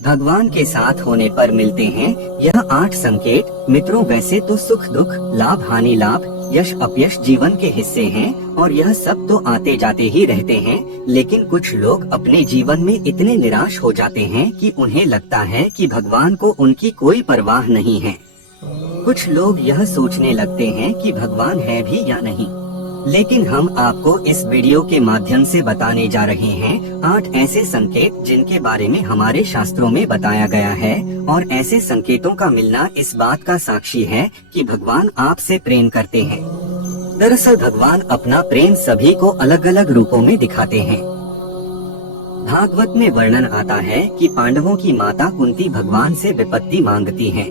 भगवान के साथ होने पर मिलते हैं यह 8 संकेत। मित्रों, वैसे तो सुख दुख, लाभ हानि, लाभ यश अपयश जीवन के हिस्से हैं और यह सब तो आते जाते ही रहते हैं, लेकिन कुछ लोग अपने जीवन में इतने निराश हो जाते हैं कि उन्हें लगता है कि भगवान को उनकी कोई परवाह नहीं है। कुछ लोग यह सोचने लगते हैं कि भगवान है भी या नहीं। लेकिन हम आपको इस वीडियो के माध्यम से बताने जा रहे हैं 8 ऐसे संकेत जिनके बारे में हमारे शास्त्रों में बताया गया है, और ऐसे संकेतों का मिलना इस बात का साक्षी है कि भगवान आपसे प्रेम करते हैं। दरअसल भगवान अपना प्रेम सभी को अलग अलग रूपों में दिखाते हैं। भागवत में वर्णन आता है कि पांडवों की माता कुंती भगवान से विपत्ति मांगती हैं।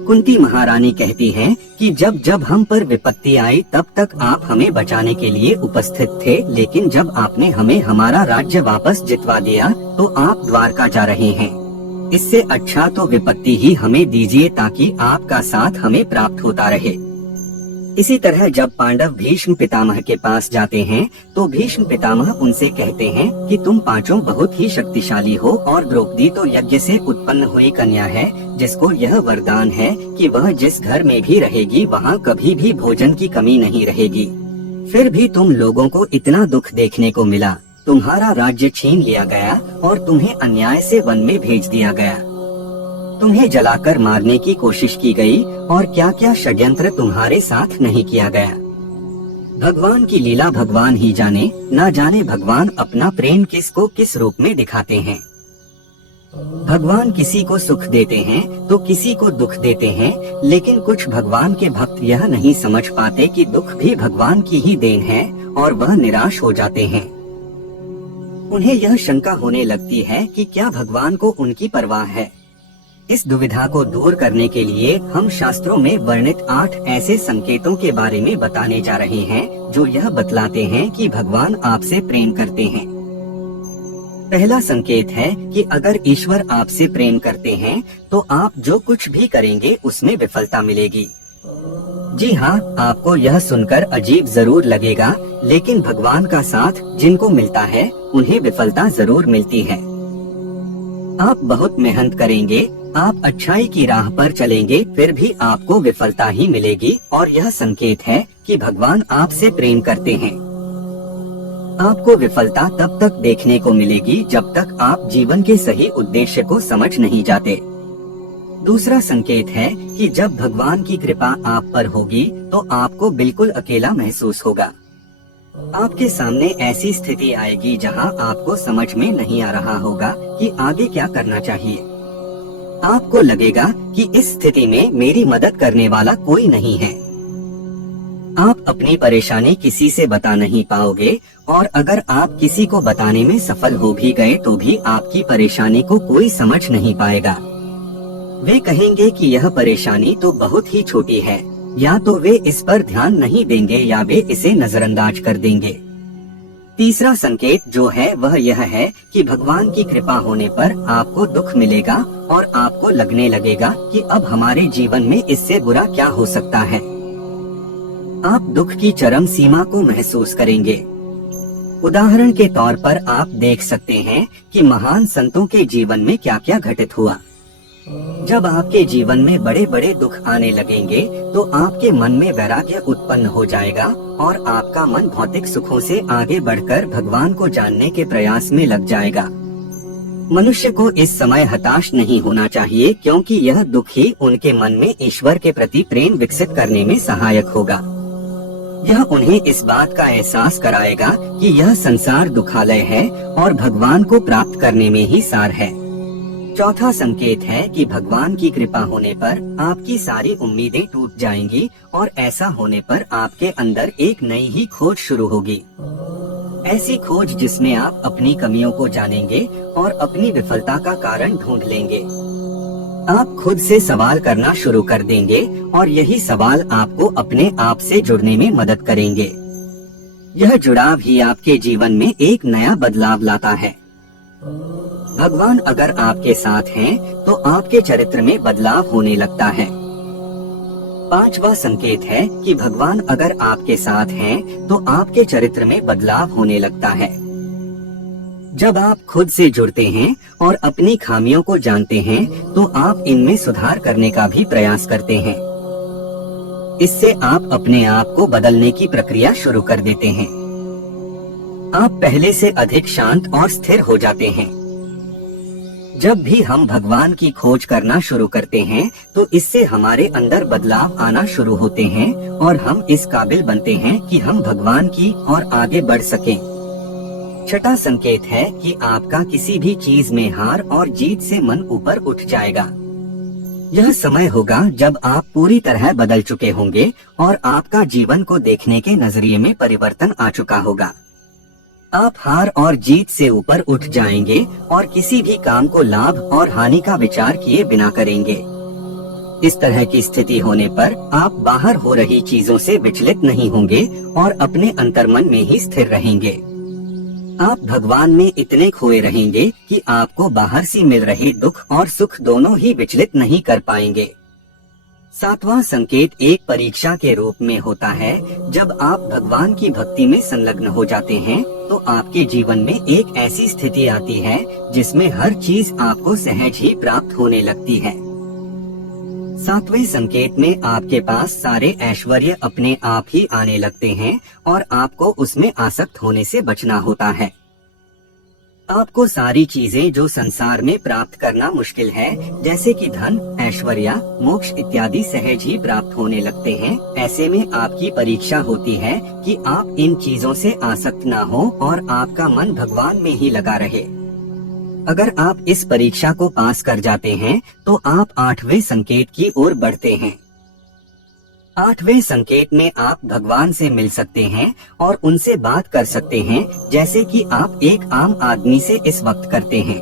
कुंती महारानी कहती हैं कि जब जब हम पर विपत्ति आई तब तक आप हमें बचाने के लिए उपस्थित थे, लेकिन जब आपने हमें हमारा राज्य वापस जितवा दिया तो आप द्वारका जा रहे हैं। इससे अच्छा तो विपत्ति ही हमें दीजिए ताकि आपका साथ हमें प्राप्त होता रहे। इसी तरह जब पांडव भीष्म पितामह के पास जाते हैं तो भीष्म पितामह उनसे कहते हैं कि तुम पांचों बहुत ही शक्तिशाली हो और द्रौपदी तो यज्ञ से उत्पन्न हुई कन्या है, जिसको यह वरदान है कि वह जिस घर में भी रहेगी वहाँ कभी भी भोजन की कमी नहीं रहेगी। फिर भी तुम लोगों को इतना दुख देखने को मिला, तुम्हारा राज्य छीन लिया गया और तुम्हें अन्याय से वन में भेज दिया गया। तुम्हें जलाकर मारने की कोशिश की गई और क्या क्या षड्यंत्र तुम्हारे साथ नहीं किया गया। भगवान की लीला भगवान ही जाने, ना जाने भगवान अपना प्रेम किसको किस रूप में दिखाते हैं। भगवान किसी को सुख देते हैं तो किसी को दुख देते हैं, लेकिन कुछ भगवान के भक्त यह नहीं समझ पाते कि दुख भी भगवान की ही देन है और वह निराश हो जाते हैं। उन्हें यह शंका होने लगती है कि क्या भगवान को उनकी परवाह है। इस दुविधा को दूर करने के लिए हम शास्त्रों में वर्णित 8 ऐसे संकेतों के बारे में बताने जा रहे हैं जो यह बतलाते हैं कि भगवान आपसे प्रेम करते हैं। पहला संकेत है कि अगर ईश्वर आपसे प्रेम करते हैं तो आप जो कुछ भी करेंगे उसमें विफलता मिलेगी। जी हाँ, आपको यह सुनकर अजीब जरूर लगेगा, लेकिन भगवान का साथ जिनको मिलता है उन्हें विफलता जरूर मिलती है। आप बहुत मेहनत करेंगे, आप अच्छाई की राह पर चलेंगे, फिर भी आपको विफलता ही मिलेगी, और यह संकेत है कि भगवान आपसे प्रेम करते हैं। आपको विफलता तब तक देखने को मिलेगी जब तक आप जीवन के सही उद्देश्य को समझ नहीं जाते। दूसरा संकेत है कि जब भगवान की कृपा आप पर होगी तो आपको बिल्कुल अकेला महसूस होगा। आपके सामने ऐसी स्थिति आएगी जहां आपको समझ में नहीं आ रहा होगा कि आगे क्या करना चाहिए। आपको लगेगा कि इस स्थिति में मेरी मदद करने वाला कोई नहीं है। आप अपनी परेशानी किसी से बता नहीं पाओगे, और अगर आप किसी को बताने में सफल हो भी गए तो भी आपकी परेशानी को कोई समझ नहीं पाएगा। वे कहेंगे कि यह परेशानी तो बहुत ही छोटी है, या तो वे इस पर ध्यान नहीं देंगे या वे इसे नजरअंदाज कर देंगे। तीसरा संकेत जो है वह यह है कि भगवान की कृपा होने पर आपको दुख मिलेगा और आपको लगने लगेगा कि अब हमारे जीवन में इससे बुरा क्या हो सकता है। आप दुख की चरम सीमा को महसूस करेंगे। उदाहरण के तौर पर आप देख सकते हैं कि महान संतों के जीवन में क्या क्या घटित हुआ। जब आपके जीवन में बड़े बड़े दुख आने लगेंगे तो आपके मन में वैराग्य उत्पन्न हो जाएगा और आपका मन भौतिक सुखों से आगे बढ़कर भगवान को जानने के प्रयास में लग जाएगा। मनुष्य को इस समय हताश नहीं होना चाहिए, क्योंकि यह दुख ही उनके मन में ईश्वर के प्रति प्रेम विकसित करने में सहायक होगा। यह उन्हें इस बात का एहसास कराएगा कि यह संसार दुखालय है और भगवान को प्राप्त करने में ही सार है। चौथा संकेत है कि भगवान की कृपा होने पर आपकी सारी उम्मीदें टूट जाएंगी, और ऐसा होने पर आपके अंदर एक नई ही खोज शुरू होगी। ऐसी खोज जिसमें आप अपनी कमियों को जानेंगे और अपनी विफलता का कारण ढूंढ लेंगे। आप खुद से सवाल करना शुरू कर देंगे और यही सवाल आपको अपने आप से जुड़ने में मदद करेंगे। यह जुड़ाव ही आपके जीवन में एक नया बदलाव लाता है। भगवान अगर आपके साथ हैं, तो आपके चरित्र में बदलाव होने लगता है। पांचवा संकेत है कि भगवान अगर आपके साथ हैं, तो आपके चरित्र में बदलाव होने लगता है। जब आप खुद से जुड़ते हैं और अपनी खामियों को जानते हैं तो आप इनमें सुधार करने का भी प्रयास करते हैं। इससे आप अपने आप को बदलने की प्रक्रिया शुरू कर देते हैं। आप पहले से अधिक शांत और स्थिर हो जाते हैं। जब भी हम भगवान की खोज करना शुरू करते हैं तो इससे हमारे अंदर बदलाव आना शुरू होते हैं और हम इस काबिल बनते हैं कि हम भगवान की और आगे बढ़ सकें। छठा संकेत है कि आपका किसी भी चीज में हार और जीत से मन ऊपर उठ जाएगा। यह समय होगा जब आप पूरी तरह बदल चुके होंगे और आपका जीवन को देखने के नजरिए में परिवर्तन आ चुका होगा। आप हार और जीत से ऊपर उठ जाएंगे और किसी भी काम को लाभ और हानि का विचार किए बिना करेंगे। इस तरह की स्थिति होने पर आप बाहर हो रही चीजों से विचलित नहीं होंगे और अपने अंतर्मन में ही स्थिर रहेंगे। आप भगवान में इतने खोए रहेंगे कि आपको बाहर से मिल रहे दुख और सुख दोनों ही विचलित नहीं कर पाएंगे। सातवां संकेत एक परीक्षा के रूप में होता है। जब आप भगवान की भक्ति में संलग्न हो जाते हैं तो आपके जीवन में एक ऐसी स्थिति आती है जिसमें हर चीज आपको सहज ही प्राप्त होने लगती है। सातवें संकेत में आपके पास सारे ऐश्वर्य अपने आप ही आने लगते हैं और आपको उसमें आसक्त होने से बचना होता है। आपको सारी चीजें जो संसार में प्राप्त करना मुश्किल है, जैसे कि धन, ऐश्वर्य, मोक्ष इत्यादि सहज ही प्राप्त होने लगते हैं। ऐसे में आपकी परीक्षा होती है कि आप इन चीजों से आसक्त ना हो और आपका मन भगवान में ही लगा रहे। अगर आप इस परीक्षा को पास कर जाते हैं तो आप आठवें संकेत की ओर बढ़ते हैं। आठवें संकेत में आप भगवान से मिल सकते हैं और उनसे बात कर सकते हैं, जैसे कि आप एक आम आदमी से इस वक्त करते हैं।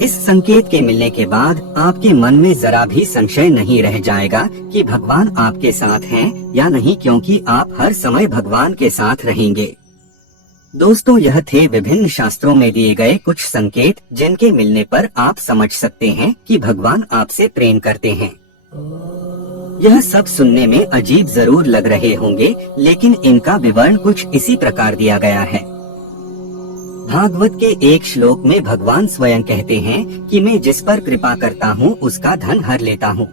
इस संकेत के मिलने के बाद आपके मन में जरा भी संशय नहीं रह जाएगा कि भगवान आपके साथ हैं या नहीं, क्योंकि आप हर समय भगवान के साथ रहेंगे। दोस्तों, यह थे विभिन्न शास्त्रों में दिए गए कुछ संकेत जिनके मिलने पर आप समझ सकते हैं कि भगवान आपसे प्रेम करते हैं। यह सब सुनने में अजीब जरूर लग रहे होंगे, लेकिन इनका विवरण कुछ इसी प्रकार दिया गया है। भागवत के एक श्लोक में भगवान स्वयं कहते हैं कि मैं जिस पर कृपा करता हूँ उसका धन हर लेता हूँ।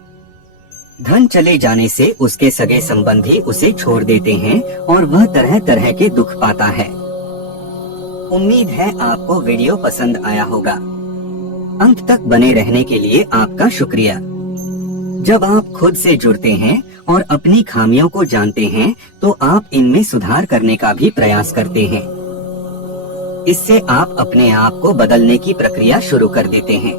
धन चले जाने से उसके सगे संबंधी उसे छोड़ देते हैं और वह तरह तरह के दुख पाता है। उम्मीद है आपको वीडियो पसंद आया होगा। अंत तक बने रहने के लिए आपका शुक्रिया। जब आप खुद से जुड़ते हैं और अपनी खामियों को जानते हैं तो आप इनमें सुधार करने का भी प्रयास करते हैं। इससे आप अपने आप को बदलने की प्रक्रिया शुरू कर देते हैं।